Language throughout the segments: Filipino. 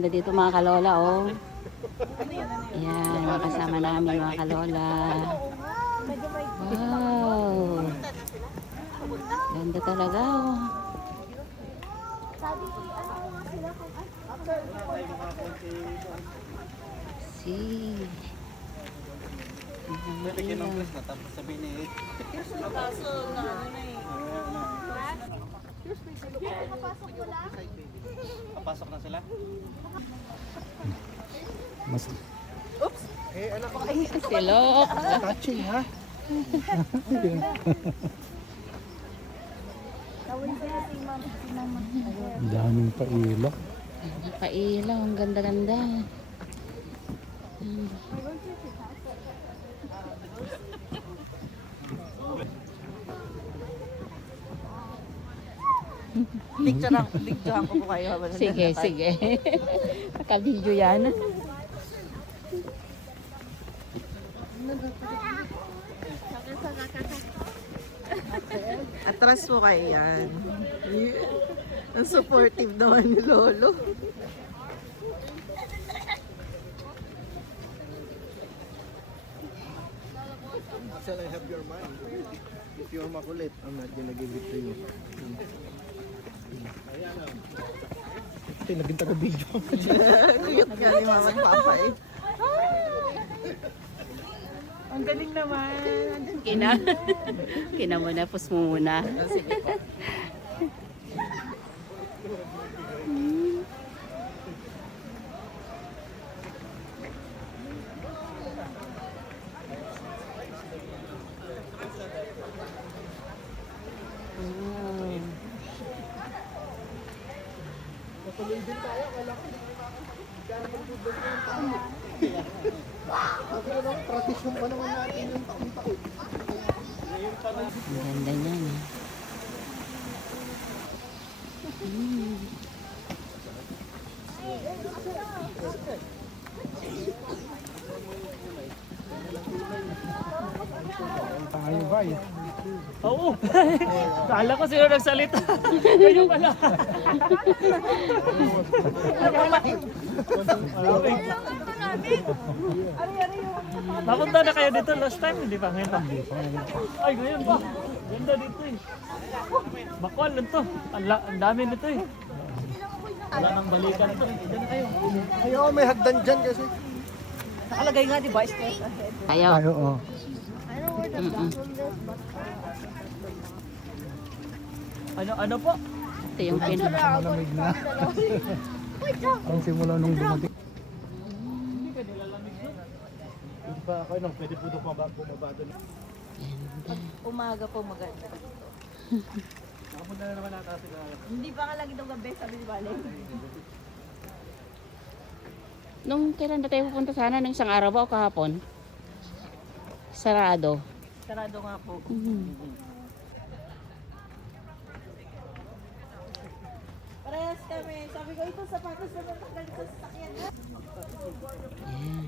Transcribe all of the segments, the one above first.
ganda dito mga kalola, oh. Ayan, mga kasama namin mga kalola. Wow. Ganda talaga, oh. See. Bigyan ng plus na tapos sabihin ni kaso na papasok na sila. Mas Oops. Anak ko Silok. touching ha. Daming pailok. Pailaw, ang ganda-ganda. Picturean ko po kayo. Sige, sige. Nakabidyo yan. Atras po kayo yan. Ang supportive naman ni Lolo. Shall I have your money? If you're makulit, I'm not gonna give it to you. Ito, naging taga-video. Cute nga ni Mama at Papa eh. Ang galing naman. Kina. Kina muna, pus mo muna. Sige po. Tradisyon pa naman natin yung taon-taon. Ang ganda niyan, eh. Tayo ba eh. Oo. Kala ko sino nagsalita. Kayo pala. Napunta na kayo dito last time, hindi pa ngayon lang. Ay, ngayon pa. Ganda dito eh. Bakwal lang to. Ang dami nito eh. Wala nang balikan to. Diyan kayo. Ayaw, may hagdan dyan kasi. Nakalagay nga, di ba? Straight ahead. Tayo. Tayo oh. Ano po? Ito yung Malamig na. Ang simula nung dumating. Hindi ka nilalamig doon. Hindi pa ako nang pwede po doon bumaba doon. Umaga po maganda. Nakapunta na naman nata sila. Hindi pa ka lagi itong gabi, sabi ni Bale. Nung kailan na tayo pupunta sana? Nung isang araw ba o kahapon? Sarado. Sarado nga po. Parehas kami. Sabi ko, ito sapatos na matanggal sa sasakyan. Ayan.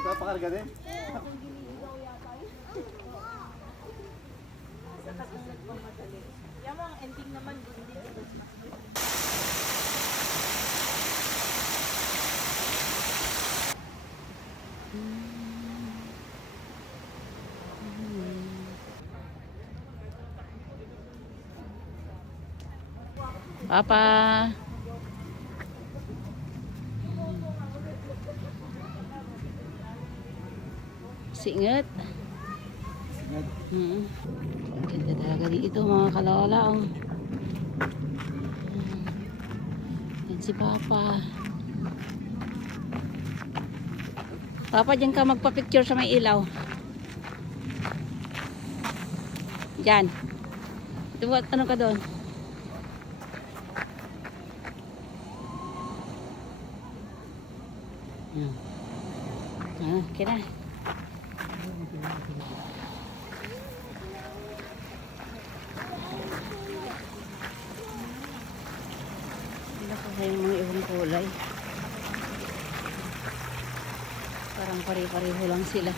Ikaw pakarga din? Yan mo, ang ending naman. Papa. Singat. Ganda talaga dito mga kalola. Oh. Yan si Papa. Papa, dyan ka magpa-picture sa may ilaw. Dyan. Ito, ano ka doon? Okay na. yung mga ibang kulay. Parang pare-pareho lang sila.